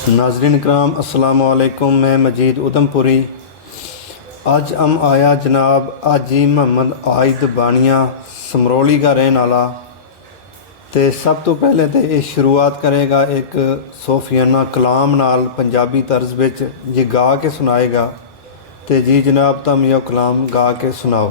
नाजरीन कराम अस्सलाम वालेकुम। मैं मजीद उधमपुरी। अज हम आया जनाब हाजी मुहम्मद आयद बानिया समरौली का रहने वाला। तो सब तो पहले तो ये शुरुआत करेगा एक सोफियाना कलाम नाल पंजाबी तर्ज विच जी गा के सुनाएगा। तो जी जनाब तुम यह कलाम गा के सुनाओ।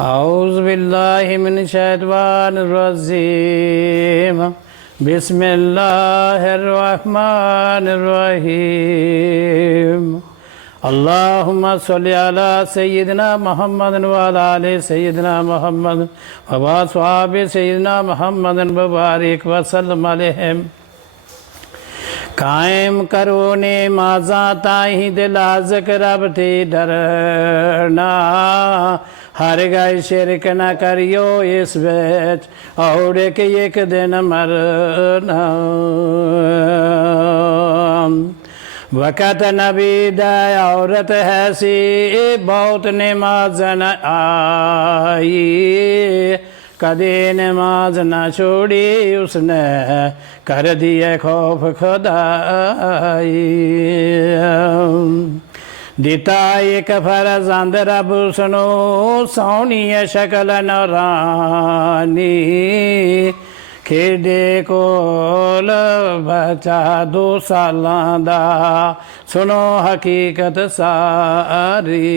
औज़ु बिल्लाहि मिनश शैतानिर रजीम। बिस्मिल्लाहिर रहमानिर रहीम। अल्लाहुम्मा सल्लि अला सय्यिदिना मुहम्मदिन व अला आलि सय्यिदिना मुहम्मद व अस्हाबि सय्यिदिना मुहम्मदिन व बारिक व सल्लम अलैहिम। कायम करो ने माजा ताही दिलाजक रब ते डरना। हर गए शिरक न करियो इस बिच और एक दिन मरना। वक़्त नबी दा औरत है सी बहुत नमाज न आई। कदे नमाज न छोड़ी उसने कर दिए खौफ खुदाई। दिता एक फरजंद रब सुनो सोनी शक्ल नौरानी। खेडे कोल बचा 2 सालां दा सुनो हकीकत सारी।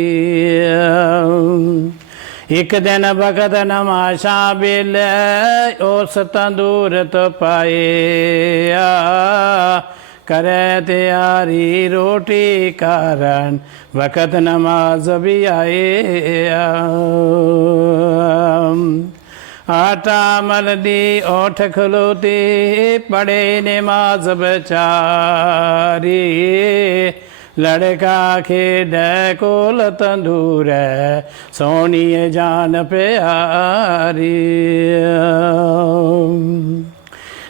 एक दिन वक़्त नमाशा बेले उस तंदूर तो पाया। करे तैयारी रोटी कारण वक़्त नमाज भी आए। आटा मल दी ओठ खलोती पढ़े नमाज बेचारी। लड़का खेड कोल तंदूर सोनी जान प्यारी।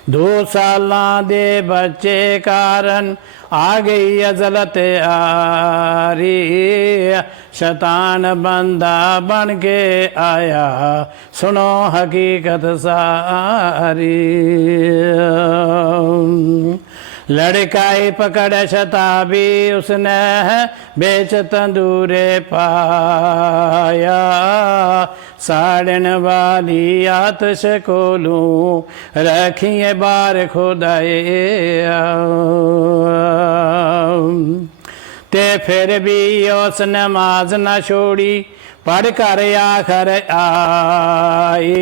2 सालां दे बच्चे कारण आ गई अजलत आरी। शैतान बंदा बन के आया सुनो हकीकत सारी। लड़काई पकड़ शताबी उसने बेच तंदूरे पाया। साड़न वाली आतश कोलूं रखिए बार खुदाए। ते फिर भी उस नमाज न छोड़ी पढ़ कर आखर आई।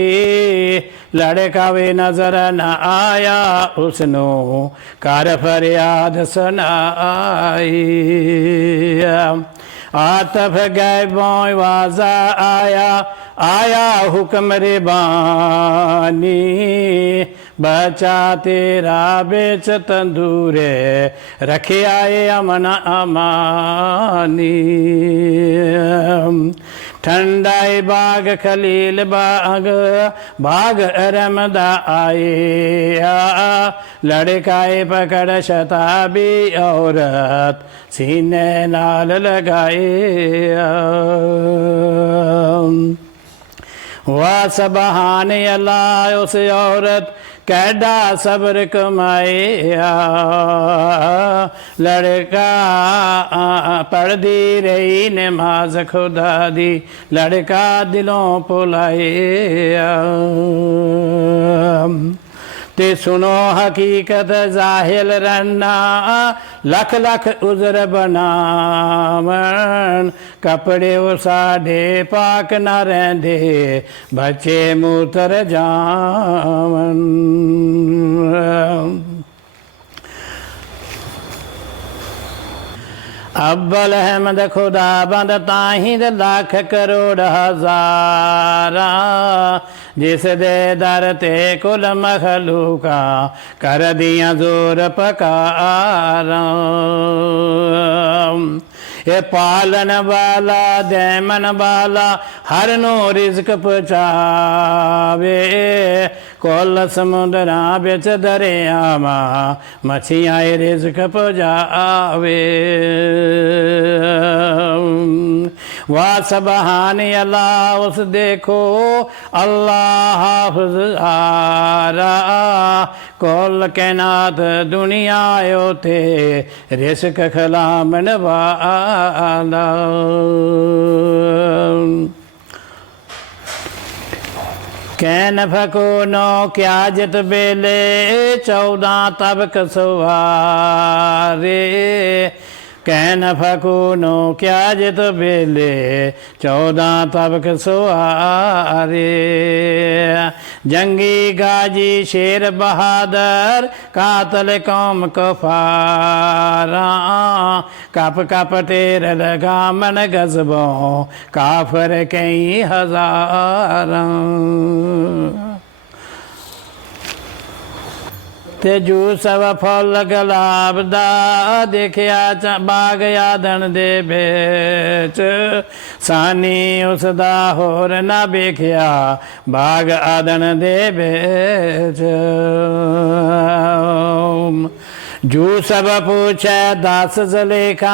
लड़का वे नजर न आया उसनो कर फरियाद सुनाई। आतफ गैबों वाजा आया आया हुक्म रिबानी। बचा तेरा बेच तंदूरे रखे आए अमन अमानी। ठंडाई बाग खलील बाग बाग अरमदा आए। लड़काए पकड़ शताबी औरत सीने नाल लगाए। वाह सबहान अल्लाह उस औरत कैडा सब्र कमाया। लड़का पढ़दी रही नमाज खुदा दी लड़का दिलों भुलाए। ते सुनो हकीकत जाहिल रहना लख लख उज़र बनावन। कपड़े वो साढ़े पाक न रहंदे बच्चे मूतर जावन। अव्वल अहमद खुदा बंद ताही दे लाख करोड़ हज़ारा। जिस दे दर ते कुल मखलूका कर दियां जोर पकारा। ये पालन वाला दैमन वाला हर नो रिज़्क पहुँचावे। कुल समुद्रा बिच दरियावा मछियाँ रिज़्क पहुँचावे। वाह सबहान अल्लाह उस देखो अल्लाह हाफ़िज़ आरा। कुल कैनात दुनिया उते रिस्क खलामन वाला कैन फको क्या जित बेले 14 तबक सवारे कैन फकूनो क्या जित बेले 14 तबक सवारे जंगी गाजी शेर बहादुर कातल कौम कफारा कप कप तेर लगा मन गजबों काफर कई हजारा ते जूसव फल गुलाब दा देखिया बाग यादन दे बेच सानी उसदा होर ना बेखिया बाग आदन दे बेच जू सब पूछे 10 ज़ुलेखा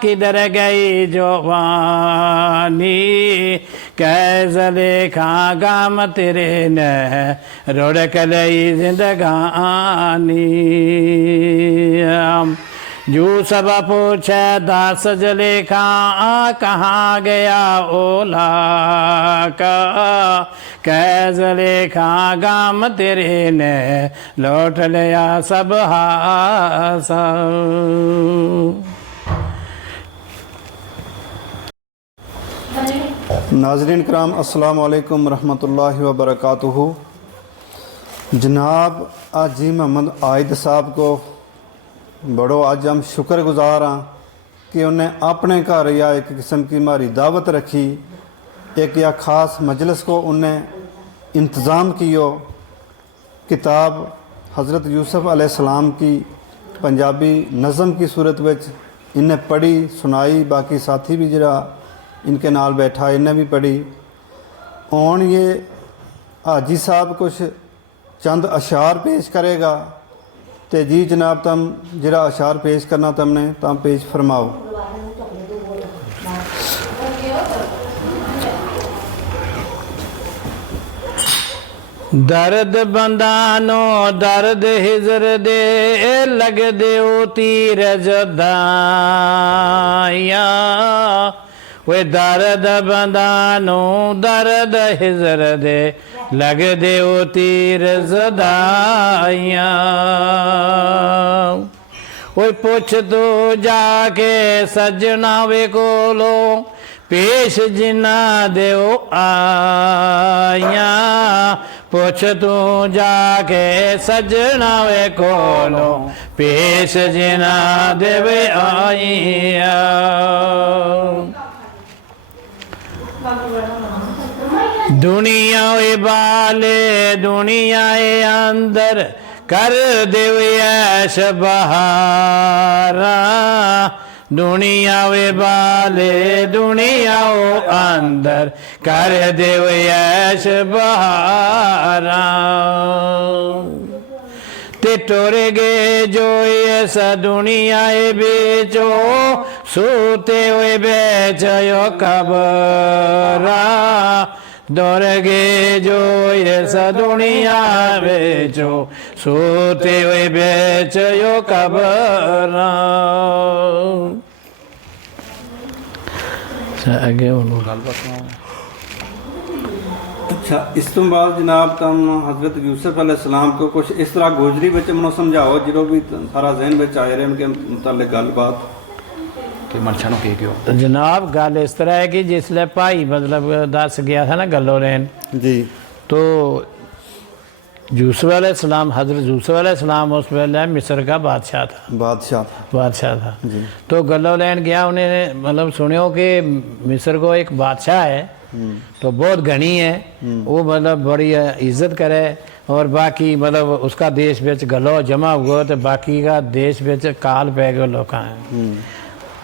किधर गई जवानी कै ज़ुलेखा गाम तेरे ने रुड़क लई जिंदगानी जू सब पूछे 10 ज़ुलेखा कहाँ गया ओला का कै ज़ुलेखा गाम तेरे ने लौट लिया सब हासा नाज़रीन कराम अस्सलाम वालेकुम रहमतुल्लाहि व बरकातुहू। जनाब हाजी मोहम्मद आयद साहब को बड़ो आज हम शुक्रगुजार हाँ कि उन्हें अपने घर या एक किस्म की हमारी दावत रखी, एक या ख़ास मजलिस को उन्हें इंतज़ाम कियो। किताब हज़रत यूसुफ़ अलैहिस्सलाम की पंजाबी नज़म की सूरत में इन्हें पढ़ी सुनाई, बाकी साथी भी जरा इनके नाल बैठा इन्हें भी पढ़ी। और ये हाजी साहब कुछ चंद अशार पेश करेगा। तो जी जनाब तम जरा अशार पेश करना तमने तम पेश फरमाओ। दर्द बंदानो दर्द हिजर दे लग दे तीर जदाया वे दर्द बंदानो दर्द हिजर दे लग दे तीर जदाया वो पुछ तो जाके सजना वे कोलो पेश जिना देओ आया पुछ तू जाके सजना वे कोलो पेश जिना देवे आया दुनिया वे बाले दुनिया ए अंदर कर देवे ऐश बहारा दुनिया वे बाले दुनिया ओ अंदर कर देवे ऐश बहारा ते टुर गए जो इस दुनिया ए बेचो सूते हुए बेचो कबरा दौड़ गए जो इस दुनिया बेचो सोते हुए बेचो कबरा आगे अच्छा इस तो बाद जनाब तम हज़रत यूसुफ अलैहिस्सलाम को कुछ इस तरह गोजरी बच्च मनो समझाओ जो भी सारा जहन बच्च आए रहे उनके मुतालिक गलबात तो जनाब गल इस तरह है कि जिसले भाई मतलब दस गया था ना गलो रैन जी तो यूसुफ अलैहिस्सलाम हज़रत यूसुफ अलैहिस्सलाम उस वेले मिस्र का बादशाह था जी। तो गलो लैन गया उन्हें मतलब सुनियो कि मिस्र को एक बादशाह है तो बहुत घनी है वो मतलब बड़ी इज्जत करे और बाकी मतलब उसका देश बिच गलो जमा हुआ तो बाकी का देश बिच काल पै गए लोग हूँ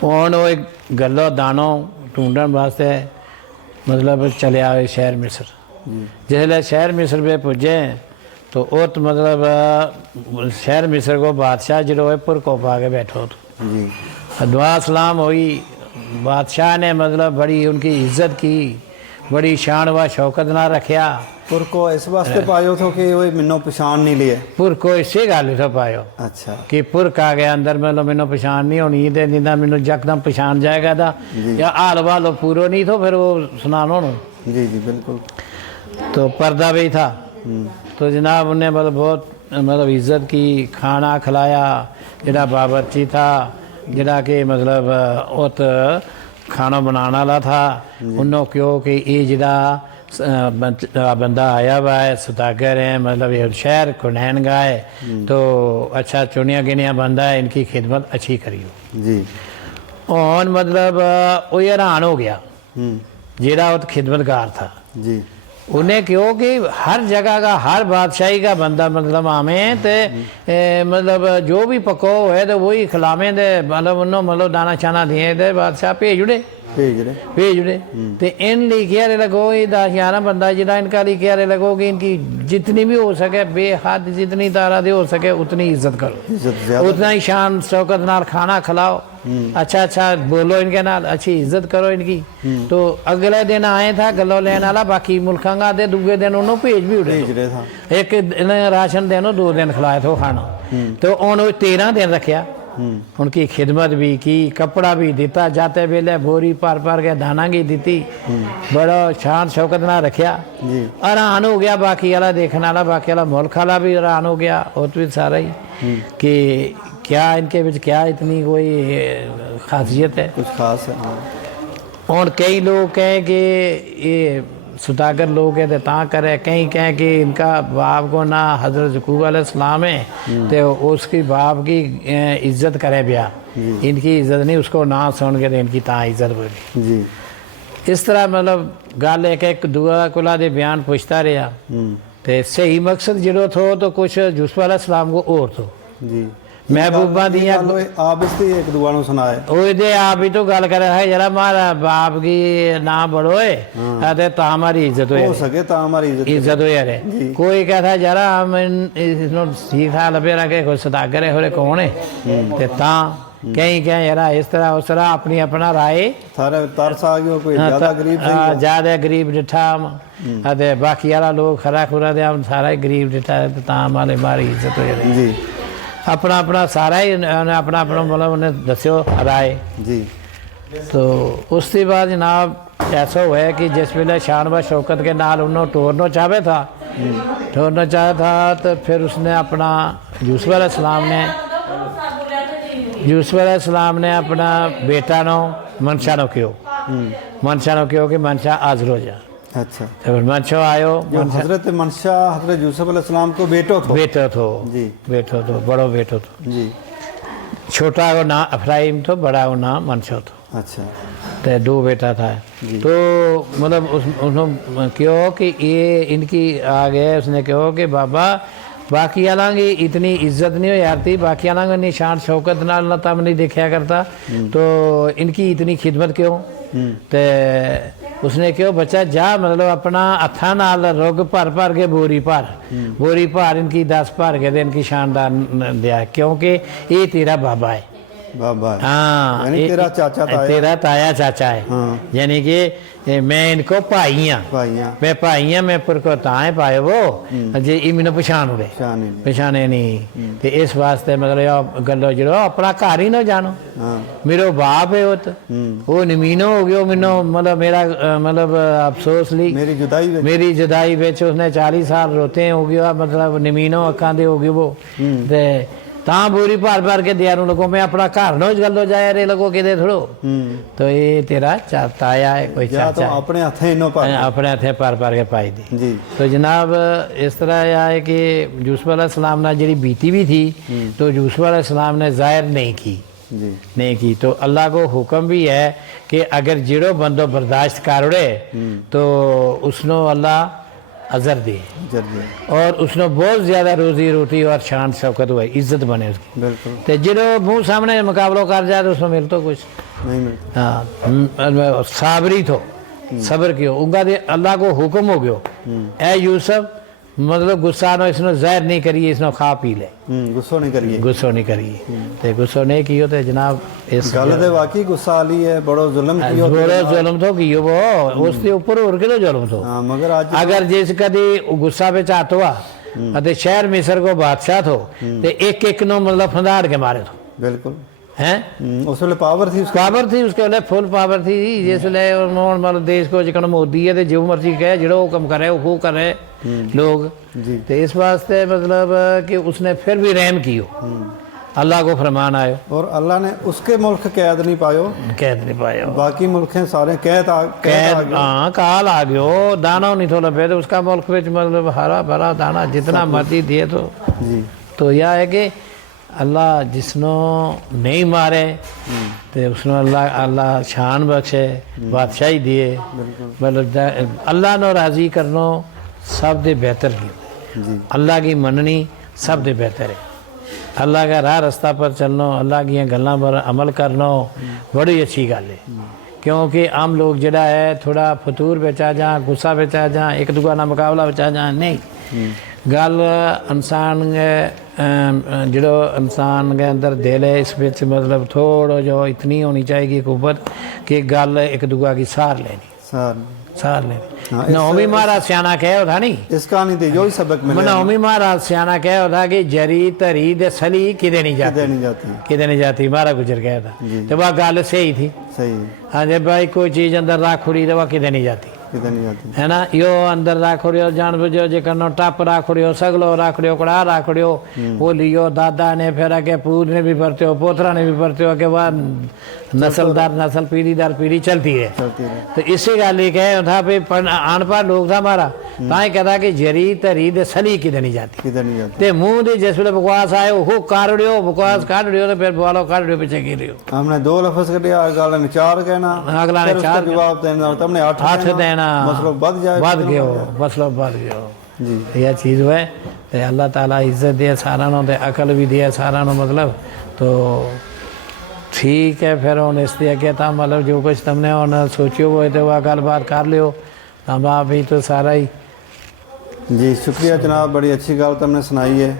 वो एक गलो दानो ढूंढन वास्ते मतलब चले आए शहर मिस्र जिसले शहर मिस्र पे पुजे तो उत मतलब शहर मिस्र को बादशाह जो है पुरकोप आके बैठो तो दुआ सलाम हुई बादशाह ने मतलब बड़ी उनकी इज्जत की बड़ी शान व शौकत ना रखा पुर को इस वास्ते पायो थो कि वो मैनू पछाण नहीं लिया। पुर को इसे गल तो पायो अच्छा कि पुर आ गया अंदर मतलब मैंने पछाण नहीं होनी तो जिंदा मैंने यकदम पछाण जाएगा था या हाल वाल पूरा नहीं तो फिर वो सुनानो नु। जी जी बिल्कुल। तो पर्दा भी था तो जनाब उन्हें मतलब बहुत मतलब इज्जत की, खाना खिलाया, जरा बावर्ची था जरा कि मतलब उत खाना बनाने वाला था उन्होंने क्यों कि ये जरा बंदा आया हुआ है सौदागर है मतलब ये शहर कुनैन का है तो अच्छा चुनिया गिनिया बंदा है, इनकी खिदमत अच्छी करियो जी। और मतलब वो हैरान हो गया जेड़ा वो खिदमतगार था जी उन्हें क्यों कि हर जगह का हर बादशाही का बंदा मतलब आवे तो मतलब जो भी पको है तो वही खिलावे दे मतलब उन्होंने मतलब दाना शाना दिए तो बादशाह भेज उड़े तो इन लिखे लगो ये 10-11 बंदा जिला इनका लिखे लगो कि इनकी जितनी भी हो सके बेहद जितनी तारा दे हो सके उतनी इज्जत करो, उतना ही शान शौकत नाल खाना खिलाओ, अच्छा अच्छा बोलो इनके नाल, अच्छी इज्जत करो इनकी। तो अगले दिन आए था गलो लेने वाला बाकी मुल्कों का दे दूसरे दिन उन्होंने भेज भी उड़े एक राशन देनो 2 दिन खिलाए थे खाना तो उन्होंने 13 दिन रखा उनकी खिदमत भी की, कपड़ा भी दिता, जाते वेले बोरी पार पार के दाना की दी, बड़ा शान शौकत ना रखा। हैरान हो गया बाकी वाला देखने वाला, बाकी वाला मुल्क वाला भी हैरान हो गया और भी सारा ही कि क्या इनके बीच क्या इतनी कोई खासियत है, कुछ खास है। और कई लोग कहें कि ये सौदागर लोग है तो ता करे, कहीं कहें कि इनका बाप को ना हज़रत यकूब अलैहिस्सलाम है तो उसकी बाप की इज्जत करे ब्या, इनकी इज्जत नहीं, उसको ना सुन के तो इनकी ता इज्जत बोली जी। इस तरह मतलब गल एक दुआ कुला दे बयान पुछता रहा तो सही मकसद जरो थो तो कुछ यूसुफ अलैहिस्सलाम को और थो जी महबूबा दिया आप इसकी एक दुआ नु सुनाए ओदे आप ही तो गल कर है जरा मारा बाप की ना बढ़ोए ते ता हमारी इज्जत हो सके ता हमारी इज्जत हो यार। कोई कहता जरा हम इसनो ठीक ठाक लबे रखे कोई सौदागर है होरे कौन है ते ता कहीं कहीं यार इस तरह उस तरह अपनी अपना राय थारे तरस आ गयो कोई ज्यादा गरीब सही ज्यादा गरीब डिठा ते बाकी वाला लोग खरा खुरा दे हम सारा गरीब डिठा ता हमारे मारी इज्जत हो यार जी। अपना अपना सारा ही अपना अपना मतलब उन्हें दस्यो राय जी। तो उसके बाद जनाब ऐसा हुआ है कि जिस वेले शान व शौकत के नाल उन्होंने टोरना चाहे था तो फिर उसने अपना यूसुफ अलैहिस्सलाम ने अपना बेटा नो मनशा नो क्यों कि मनशा हाजिर हो जा। अच्छा तो फिर मनशा आयो हजरत मनशा हजरत यूसुफ अलैहिस्सलाम को बेटो थो जी बड़ो बेटो थो जी। छोटा वो ना अफराइम तो बड़ा वो ना मनशा थो। अच्छा तो 2 बेटा था तो मतलब उसने क्यों कि ये इनकी आ गए उसने क्यों कि बाबा बाकी आलांगी इतनी इज्जत नहीं हो यार थी, बाकी आलांग निशान शौकत नाल ना तब नहीं देखा करता तो इनकी इतनी खिदमत क्यों। तो उसने क्यों बच्चा जा मतलब अपना हथा नाल रुग भर भर के बोरी भर इनकी 10 भर के इनकी शानदार दिया क्योंकि ये तेरा बाबा है बाबा हाँ तेरा चाचा तेरा ताया चाचा है यानी कि मैं इनको भाई हाँ मैं पर को ताए पाए वो जे मैंने पछाने नहीं ते इस वास्ते मतलब गलो जो अपना घर ही ना जानो मेरो बाप है वो नमीनो हो गयो मैनो मतलब मेरा मतलब अफसोस ली मेरी जुदाई बेच उसने 40 साल रोते हो गया मतलब नमीनो अखा दे हो गए वो ते ता बोरी भर भर के दिया लगो मैं अपना घर नो गलो जाया रे लगो कि थोड़ो तो ये तेरा ताया है कोई चाचा तो अपने हथे भर भर के पाई दी। तो जनाब इस तरह है कि यूसुफ अलैहिस्सलाम ने जी बीती भी थी तो यूसुफ अलैहिस्सलाम ने जाहिर नहीं की तो अल्लाह को हुक्म भी है कि अगर जिड़ो बंदो बर्दाश्त करोड़े तो उसनो अल्लाह अजर दे और उसने बहुत ज्यादा रोजी रोटी और शान शौकत हुआ इज्जत बने उसकी। तो जो मुंह सामने मुकाबला कर जाए तो उसमें मिलता कुछ नहीं मिलता। हाँ साबरी तो सब्र कियो उनका दे अल्लाह को हुक्म हो गयो ए यूसुफ मतलब गुस्सा नो इसनो जहर नहीं करिए, इसनो खा पी ले, गुस्सो नहीं करिए, गुस्सो नहीं करिए। ते गुस्सो नहीं कियो ते जनाब इस गल ते वाकई गुस्सा आली है, बड़ो जुल्म कियो, बड़ो जुल्म तो कियो वो उसके ऊपर और के जुल्म तो। हाँ, मगर आज अगर जिस कदी गुस्सा पे चाहत हुआ अते शहर मिस्र को बादशाह थो ते एक एक नो मतलब फंदाड़ के मारे थो, बिल्कुल हैं उस वेले पावर थी, पावर थी उसके वाले फुल पावर थी। जिसले मतलब देश को जिकन मोदी है तो जो मर्जी कहे जो हुक्म करे वो करे लोग जी। तो इस वास्ते मतलब कि उसने फिर भी रहम कियो, अल्लाह को फरमान आयो और अल्लाह ने उसके मुल्क कैद नहीं पायो, कैद नहीं पायो, बाकी मुल्क हैं सारे कैद आ कैद हाँ काल आ गयो, दाना नहीं थोड़ा फिर उसका मुल्क में मतलब हरा भरा दाना जितना मर्जी दिए जी। तो यह है कि अल्लाह जिसनो नहीं मारे तो उसनो अल्लाह शान बख्शे, बादशाही दिए, मतलब अल्लाह नो राज़ी करनो सब दे बेहतर की, अल्लाह की मननी सब दे बेहतर है। अल्लाह का राह रास्ता पर चलनो, अल्लाह की गल्लां पर अमल करनो बड़ी अच्छी गल है। क्योंकि आम लोग जड़ा है थोड़ा फतूर बेचा जा, गुस्सा बेचा जा, एक दूसरा ना मुकाबला बेचा जा, नहीं गल इंसान जो इंसान के अंदर दिल है इस बिच मतलब थोड़ा जो इतनी होनी चाहिए कुव्वत कि गल एक दूसरा की सार लेनी, सार लेनी। नौमी महाराज सियाना कहे था नहीं, इस कहानी दे जो सबक मिले, नौमी महाराज सियाना कहे था कि जरी तरी दे सली किदे नहीं जाती, किदे नहीं जाती, मारा गुजर गया था तो वह गल सही थी, सही हाँ जी भाई कोई चीज अंदर राख उड़ी तो वह किदे नहीं जाती, है ना। यो अंदर राखड़ियो जान बुझो जे करनो टप राखड़ियो, सगलो राखड़ियो, कड़ा राखड़ियो, वो लियो दादा ने फिर आगे पूर ने भी भरते हो, पोतरा ने भी भरते हो, के बाद नस्लदार नस्ल पीढ़ी दर पीढ़ी चलती है। तो इसी गल ही कहे था भाई अनपढ़ लोग था हमारा ताई कहता कि जरी तरी दे सली किधर नहीं जाती, ते मुंह दी जिस वेले बकवास आए वो काढ़ियो, बकवास काढ़ियो तो फिर बोलो काढ़ियो पीछे गिरियो। हमने 2 लफ्ज कढ़िया, अगला ने 4 कहना, अगला ने 4 जवाब देना, तुमने 8 देना, मसलो बढ़ जाए, बढ़ गयो, मसलो बढ़ गयो जी। यह चीज़ है तो अल्लाह ताला इज्जत दिए सारा नो, अकल भी दिए सारा नो, मतलब तो ठीक है। फिर हम इसलिए कहता मतलब जो कुछ तुमने उन्हें सोचियो वो तो वह गल बात कर लियो, हम आप ही तो सारा ही जी। शुक्रिया जनाब, बड़ी अच्छी गल तुमने सुनाई है।